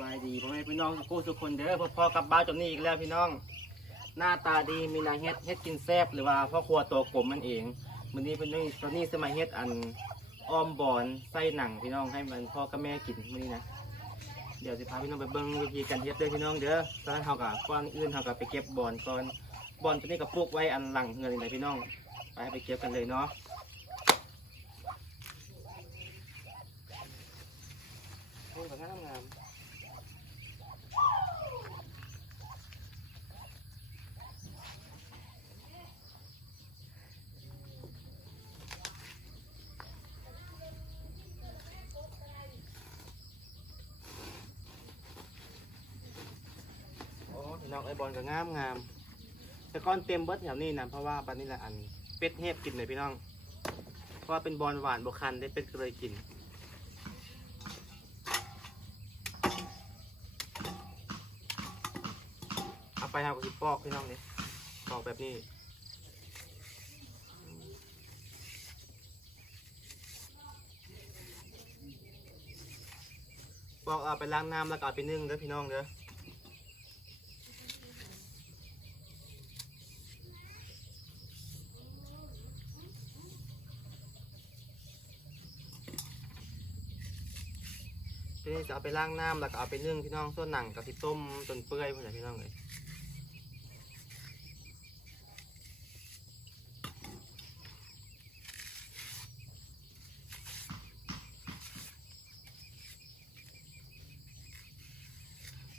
บายดีพ่อแม่พี่น้องทุกคนทุกคนเด้อพ่อพ่อกับบ้านจนนี้อีกแล้วพี่น้อง หน้าตาดีมีนางเฮ็ดเฮ็ดกินแซ่บหรือว่าพ่อครัวตัวกลมมันเองมื้อนี้เป็นนี่ตอนนี้สมัยเฮ็ดอันอ้อมบอนไส้หนังพี่น้องให้มันพ่อกับแม่กินมื้อนี้นะเดี๋ยวสิพาพี่น้องไปเบิ่งวิธีการเฮ็ดเด้อพี่น้องเด้อตอนนั้นเฮาก็ก่อนอื่นเฮาก็ไปเก็บบอนก่อนบอนตัวนี้ก็ปลูกไว้อันหลังเฮือนนี่แหละพี่น้อง ไปไปเก็บกันเลยเนาะโอ้ยก็งามงาม โองไอ้บอลก็งามงามแต่ก้อนเต็มเบิดแถวนี้นะเพราะว่าบันนี้ละอันเป็ดเทพกินเลยพี่น้อง เพราะว่าเป็นบอลหวานบคันได้เป็ดก็เลยกินเอาไปทำกับสิปอกพี่น้องนี่ปอกแบบนี้ปอกเอาไปล้างน้ำแล้วก็เอาไปนึ่งเด้อพี่น้องเด้อ นี้จะเอาไปล้างน้ำแล้วก็เอาไปนึ่งพี่น้องส่วนหนังกับที่ต้มจนเปื่อยพอดีพี่น้องเลย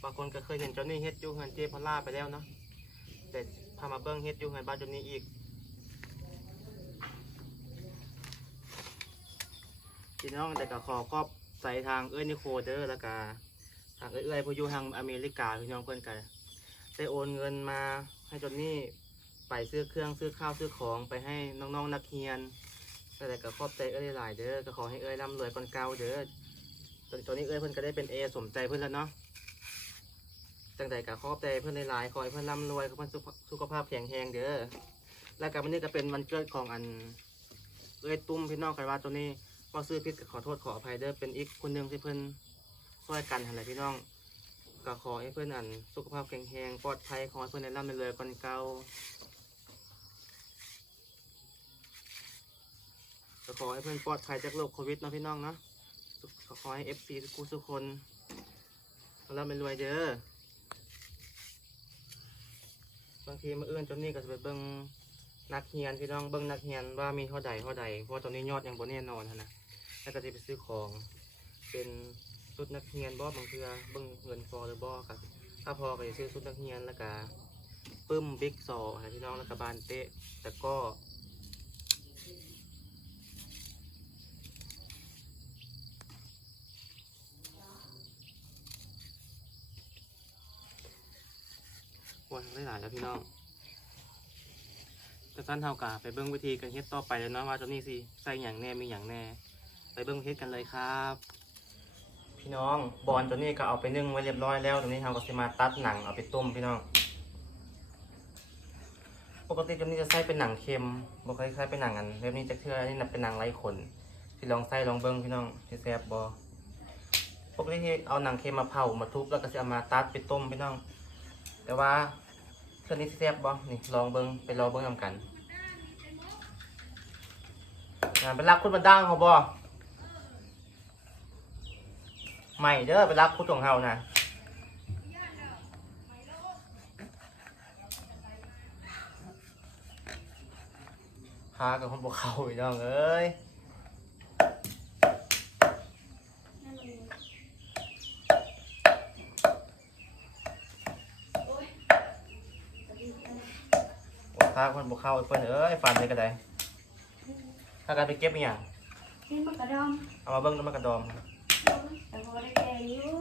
บางคนก็เคยเห็นเจ้านี่เฮ็ดยูเงินเจพล่าไปแล้วเนาะแต่พามาเบิ้งเฮ็ดยูเงินบ้านเจ้านี่อีกพี่น้องแต่ก็ขอขอบ ใส่ทางเอ้ยนิโคเดอร์แล้วก็ทางเอ้ยเอ้ยผู้อยู่ทางอเมริกาพี่น้องเพื่อนกันได้โอนเงินมาให้จนนี่ไปซื้อเครื่องซื้อข้าวซื้อของไปให้น้องๆนักเรียนแต่ก็ขอบใจเอ้ยหลายเด้อก็ขอให้เอ้ยร่ำรวยคนเก่าเด้อตอนตอนนี้เอ้ยเพื่อนก็ได้เป็นเอสมใจเพื่อนแล้วเนาะตั้งแต่กับครอบใจเพื่อนหลายๆขอให้เพื่อนร่ำรวยเพื่อนสุขภาพแข็งแรงเด้อแล้วกับวันนี้ก็เป็นวันเกิดของอันเอ้ยตุ้มพี่น้องกันว่าตัวนี้ ว่าซื้อพิษขอโทษขออภัยเด้อเป็นอีกคนหนึ่งที่เพื่อนช่วยกันอะไรพี่น้องก็ขอให้เพื่อนอันสุขภาพแข็งแรงปลอดภัยขอให้เพื่อนได้ร่ำรวยคนเก่าก็ขอให้เพื่อนปลอดภัยจากโรคโควิดนะพี่น้องนะขอให้เอฟซีทุกคนทุกคนร่ำรวยเด้อบางทีมาเอื้อนจนนี่ก็จะไปเบิ่งนักเรียนพี่น้องเบิ่งนักเรียนว่ามีเท่าใดเท่าใดเพราะตอนนี้ยอดยังบ่แน่นอนหั้นนะ แล้วก็จะไปซื้อของเป็นชุดนักเรียนบ่บางเทื่อเบิ่งเงินพอหรือบ่ครับถ้าพอก็จะซื้อชุดนักเรียนแล้วก็ปึ้มบิ๊กซอนะพี่น้องแล้วก็บานเตะแต่ก็วันหลายแล้วพี่น้องกระสั้นเท่ากาไปเบิ้งวิธีการเฮ็ดต่อไปเลยเนาะว่าตัวนี้สิใส่อย่างแน่มีอย่างแน่ ไปเบิ้งเฮ็ดกันเลยครับ พี่น้องบอลตัวนี้ก็เอาไปนึ่งไว้เรียบร้อยแล้วตัวนี้เราก็จะมาตัดหนังเอาไปต้มพี่น้อง ปกติตัวนี้จะใส่เป็นหนังเค็มบ่เคยใส่เป็นหนังอันแบบนี้จะเชื่ออันนี้น่ะเป็นหนังไร้ขนที่ลองใส่ลองเบิ้งพี่น้องที่แซ่บบ่ปกติที่เอาหนังเค็มมาเผามาทุบแล้วก็จะเอามาตัดไปต้มพี่น้อง แต่ว่าเครื่องนี้แซ่บบ่นี่ลองเบิ่งไปลองเบิ่งนำกันงานไปรักคุณบันดังเขาบ่ ใหม่เด้อไปรักคุณของเฮานะพากับคนบ่เข้าอีกน้องเอ้ยพาคนบ่เข้าไอ้เพิ่นเอ้ยฟันเลยก็ได้ถ้ากันไปเก็บอีหยังนี่มันกระดองเอามาเบิ่งแล้วมากระดอม แต่พอได้แก่อยู่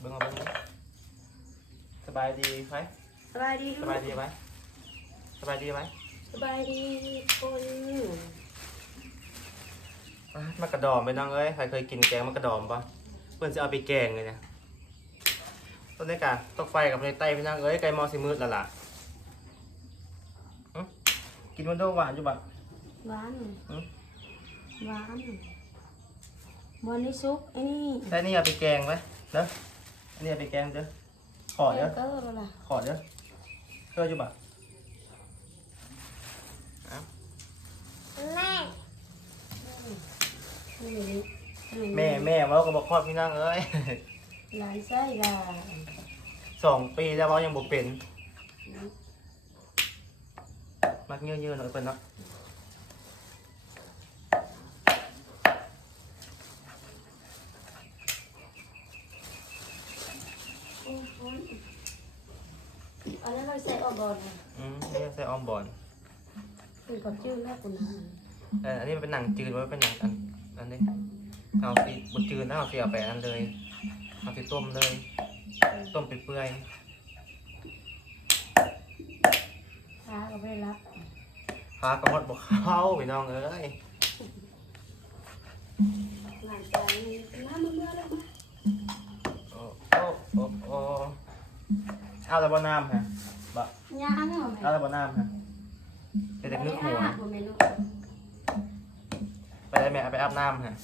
เบิ่งเอาเบิ่งสบายดีไหมสบายดีสบายดีไหมสบายดีไหมสบายดีคนอะมากระดอมไปน้องเอ้ยใครเคยกินแกงมากระดอมปะเพื่อนจะเอาไปแกงเลยเนี่ยต้นนี้กะตกไฟกับในไต้พี่น้องเอ้ยไก่มอสิมืดแล้วล่ะ กินมันโดหวานอยู่บะหวานอืมหวานบนนี้ซุปไอ้นี่ใช่นี่เอาไปแกงไหมเด้ออันนี้เอาไปแกงเด้อขอเด้อเกอร์แล้วล่ะขอเด้อเคยอยู่ปะนี่นี่แม่แม่เว้าก็บอกคลอดพี่น้องเอ้ยหลายไส้ละสองปีแล้วเว้ายังบ่เป็น มักเยอะๆหน่อยเพิ่นเนาะอ้โหอันนั้นเราใส่ออกก่อนนะอืมนี่ใส่ออมบอนเป็นกับจื้อแม่คุณนะเอออันนี้มันเป็นหนังจืดไว้เป็นหนังอันอันนี้เอาสิบนจืดแล้วเอาสิเอาไปอันเลยเอาสิต้มเลย ต้มไปเปื่อยค้าก็ไม่ได้รับ ฟ้ากระมดบอกเข้าพี่น้องเอ้ยหลังจากนี้น้ำมันเมื่อแล้วมาโอ้โอ้โอ้โอ้เอาแต่บ่น้ำฮะบ่ย่างเหรอเอาแต่บ่น้ำฮะเด็กๆนึกหัวไม่รู้ไปได้แม่ไปอาบน้ำฮะ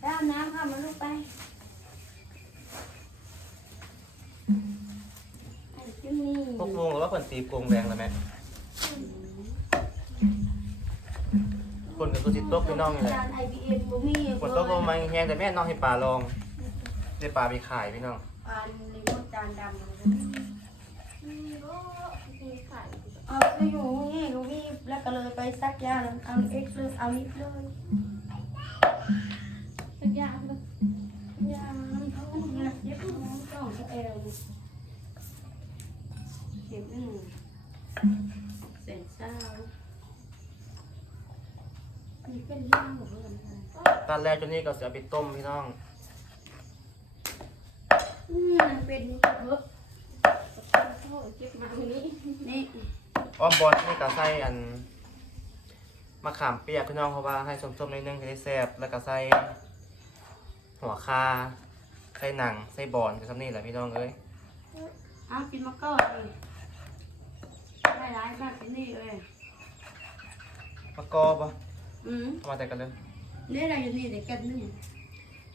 ไปอาบน้ำค่ะมาลูกไปไอ้จิ้มนี่พวกลุงหรือว่าเพิ่นตีกรงแดงแล้วแม่คน ก็คือสิตกพี่น้องนี่แหละจาน IBM บ่มีฝนตกลงมาแห้งแต่แม่น้องให้ปลาลองได้ปลาไปขายพี่น้องอันรีโมทจานดำเลยเอาไปอยู่นี่ลูกพี่แล้วก็เลยไปซักยาแล้วเอาเอ็กซ์เลยเอาลิฟต์เลยซักยาเลยยามันท้องเนี่ยเย็บท้องต้องสะเอวเข็มหนึ่งเส้นเศร้า นี่เป็นเรื่องหมดเลยนะตอนแรกจนนี้ก็เสียไปต้มพี่น้อง อืมมันเป็นเบิกโทษเก็บมาตรงนี้นี่อ้อมบอลนี่ก็ใส่อันมะขามเปียกพี่น้องเพราะว่าให้ส้มๆนิดนึงจะได้แซ่บแล้วก็ใส่หัวคาใส่หนังใส่บอนก็ทำนี่แหละพี่น้องเอ้ยเอากินมาก่อนดิได้ร้ายมากที่นี่เลยมะกอปะอื มเอามาแต่กันเลยนี่เราอยู่นี่เด็กกันนี่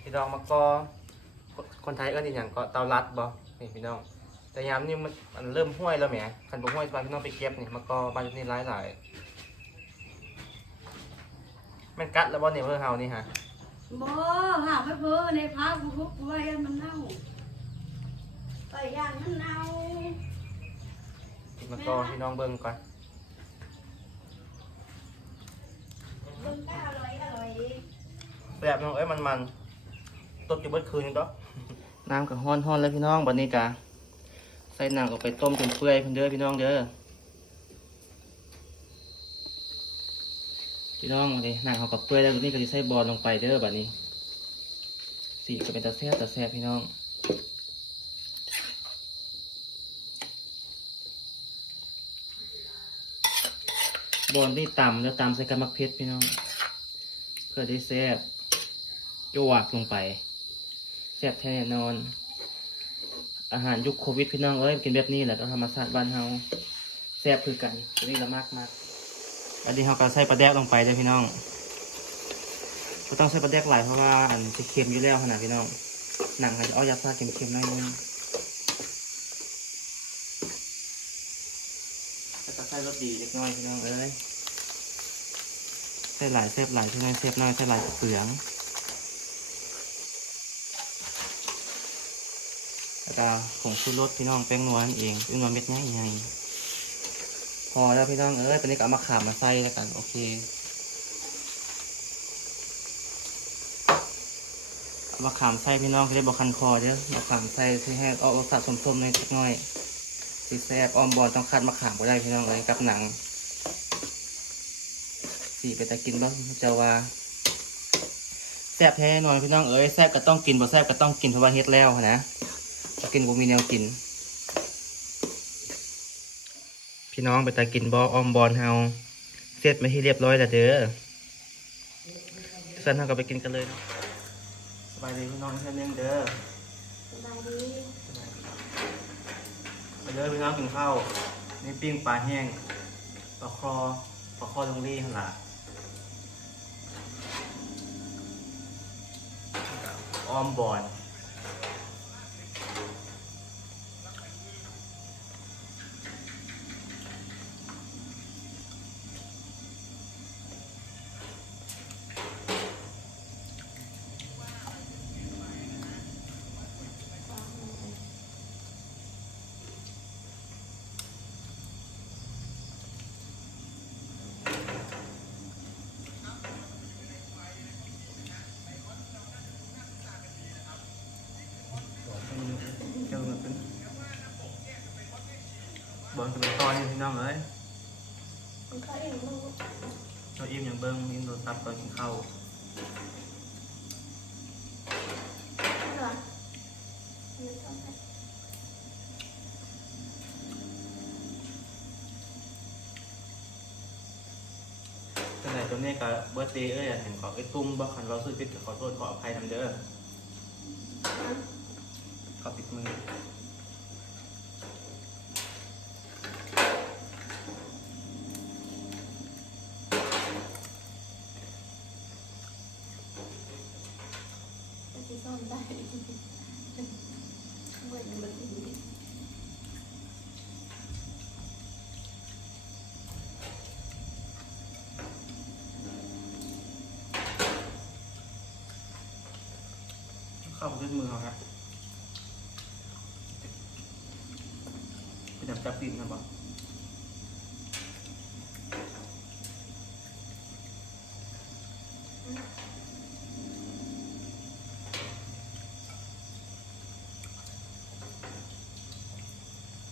พี่น้องมะกอคนคนไทยเอิ้นอีหยังก็เตาลัดบ่นี่พี่น้องแต่ยามนี้มันมันเริ่มห้วยแล้วแหมคันบ่ห้วยบ้านพี่น้องไปเก็บนี่มะกอบ้านอยู่นี่หลายหลายๆแม่นกัดแล้วบ่เนี่ยเพื่อเฮานี่ฮะบ่หาไปเพ้อในพาผู้ทุกข์ไว้มันเน่าไปย่างมันเน่ากินมะกอพี่น้องเบิ่งก่อน เบิ่งก็อร่อยอร่อย แบบน้องเอ้ยมันมันต้มอยู่เบิดคืนนึงดอกน้ำก็ฮ้อนๆแล้วพี่น้องบัดนี้กะใส่หนังออกไปต้มจนเปื่อยเพิ่นเด้อพี่น้องเด้อพี่น้องบัดนี้หนังเขากับเปื่อยแล้วบัดนี้ก็สิใส่บอลลงไปเด้อบัดนี้ สีก็เป็นตาแซ่บตาแซ่บพี่น้องบอลนี่ต่ำแล้วตำใส่กระมักเพชรพี่น้อง เพื่อได้แซ่บ จวกลงไปแซ่บแท้แน่นอน อาหารยุคโควิดพี่น้องเอ้ยกินแบบนี้แหละต้องธรรมชาติบ้านเฮาแซ่บคือกันตัวนี้ละมากมากอันนี้เฮาก็ใส่ปลาแดกลงไปเลยพี่น้องก็ต้องใส่ปลาแดกหลายเพราะว่าอันจะเค็มอยู่แล้วขนาดพี่น้องหนังให้เอายาซาเค็มๆหน่อยนึงใส่รสดีเล็กน้อยพี่น้องเอ้ยใส่หลายเซฟหลายที่น้อยเซฟน้อยใส่หลายเปลือง แล้วก็ผงชูรสพี่น้องแป้งนวลนั่นเองแป้งนวลเม็ดใหญ่ใหญ่พอแล้วพี่น้องเอ้ยตอนนี้ก็เอามาขามมาใส่แล้วกันโอเคมาขามใส่พี่น้องจะได้บอกคันคอเด้อมาขามใส่ที่ให้เอารสชาติส้มๆหน่อยสักหน่อยสีแซ่บอ้อมบอลต้องคัดมาขามก็ได้พี่น้องเลยกับหนัง สีไปต่กินบ้างจะว่าแซ่บแท้แน่อนพี่น้องเอ้ยแซ่บก็ต้องกินบ่แซ่บก็ต้องกินเพราะว่าเฮ็ดแล้วนะ กินบ่มีแนวกิน พี่น้องไปตะกินบอออมบอลเฮาเสร็จมาที่เรียบร้อยแล้วเด้อท่านเฮาก็ไปกินกันเลยสบายดีพี่น้องเช่นเลี้ยงเด้อไปเลยพี่น้องกินข้าวนี่ปิ้งปลาแห้งปลาคอปลาคอตรงรีขนาดออมบอล บอนเป็นตอนพี่น้องเอ้ยมันก็เองมึงเราอิ่มอย่างเบิ้งอิ่มโดนซับตอนกินข้าวเหรอมันต้องให้ตั้งแต่ตอนนี้ก็เบิร์ดเดย์เอ้ยอะเห็นขอไอ้ตุ้มบ่คันเราซื้อพิษขอโทษขออภัยนำเด้อนะขอปิดมือ จะที่ซ่อนได้เหมือนมันดี เขึ้นมือเราครับเป็นแบบจับตีนกันบ่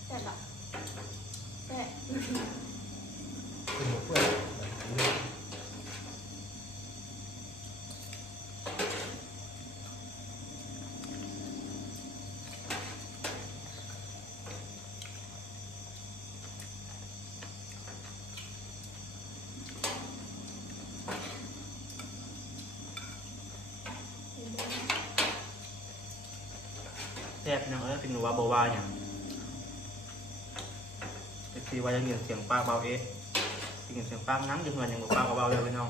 แต่ละแต่ คุณหมอเพื่อน แซ่บนะเอ้ยเป็นว่าบ่ว่าอย่างไอ้ทีว่ายังเห็นเสียงปากเบาเอ๊ะได้ยินเสียงปากนั่งอยู่เหมือนยังบ่ปากเบาๆเลยพี่น้อง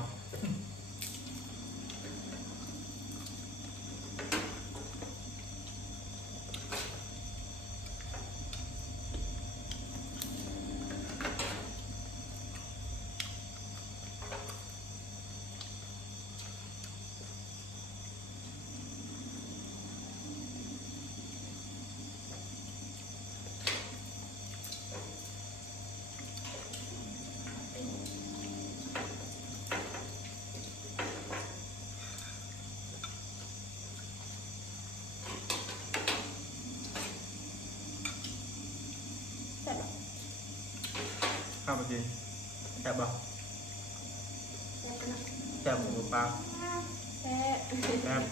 แซ่บบ่แต่ละแซ่บหมูปลาแต่แซ่บ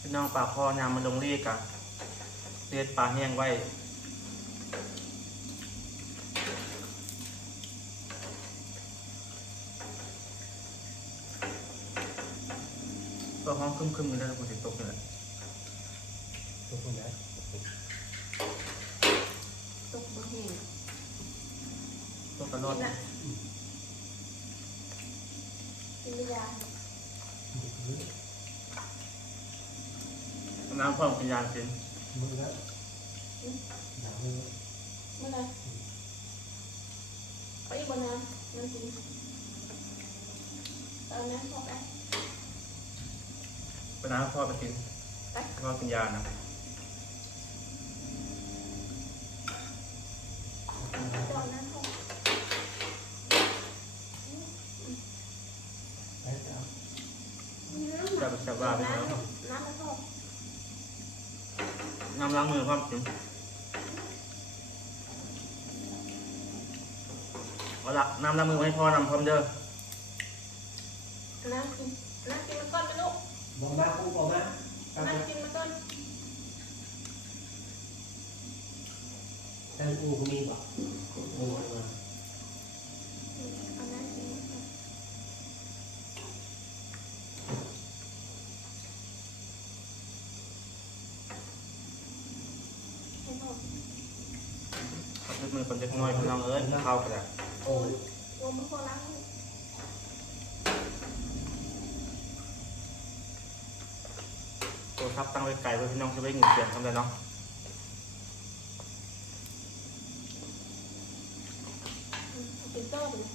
พี่น้องปลาคอยามมันลงเรียกอะเรียดปลาแห้งไว้ ก็ห้องคึมคึมๆกันแล้วกูจะตกเลยทุกคนนะตกบ่แห้งตกตลอดกินอะกินยาน้ำพร้อมกินยากินมือแล้วหนังมือเมื่อไรไปอีกบนน้ำมันกินตอนนั้นพอได้ไปน้ำพ่อไปกินไปพ่อกินยานะตอนนั้นพอไปแล้วจะไปจับว่าไปน้ำแล้วน้ำมันพอน้ำล้างมือพร้อมกินเอาละน้ำล้างมือไว้ให้พ่อนำพร้อมเด้อน้ำกินน้ำกิน บอมาคู่บมาตมมากินมาต้นแต่กูมีบ่โอ้ยมาเอาน้ด็กน้อยพลังเอ้ยข้าวกระดาษโอ้ยมันพอล้า ตั้งไว้ไกลไว้พี่น้องจะได้ยินเสียงทำได้เนาะติดโต๊ะเลย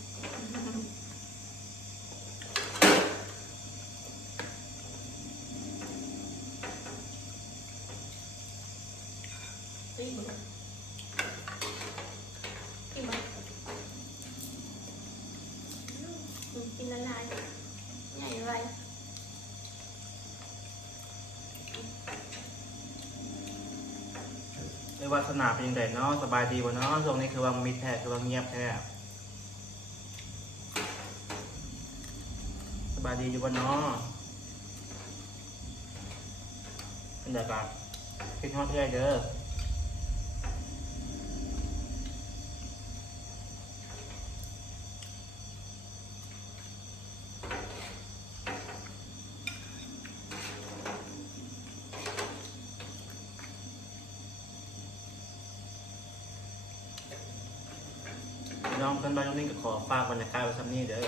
ตีมันตีมันกินละลายใหญ่ไร ใน วาสนาเป็นยังไงเนาะสบายดีวะเนาะช่วงนี้คือว่ามิดแท้คือว่าเงียบแท้สบายดีอยู่บนเนาะบรรยากาศคิดฮอดเรื่อยเด้อ พี่น้องเพื่อนบ้านน้องนิ่งก็ขอฝากบรรยากาศไว้ซ้ำนี้เด้อ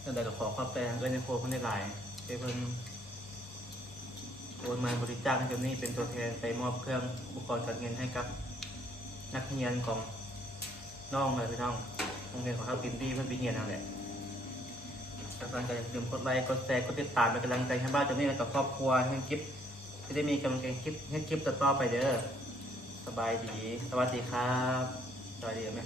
เพื่อนใดก็ขอขอบใจทางเอ้ยในโคคนในหลายเพื่อนโอนมาบริจาคให้เจ้านี่เป็นตัวแทนไปมอบเครื่องอุปกรณ์การเงินให้กับนักเรียนของน้องเลยพี่น้องโรงเรียนของเขาตินดี้เพื่อนไปเรียนนั่นแหละกำลังใจอย่าลืมกดไลค์กดแชร์กดติดตามเป็นกำลังใจให้บ้านเจ้านี่และกับครอบครัวให้คลิปจะได้มีกำลังใจคลิปให้คลิปต่อไปเด้อสบายดี สวัสดีครับ डायरिया में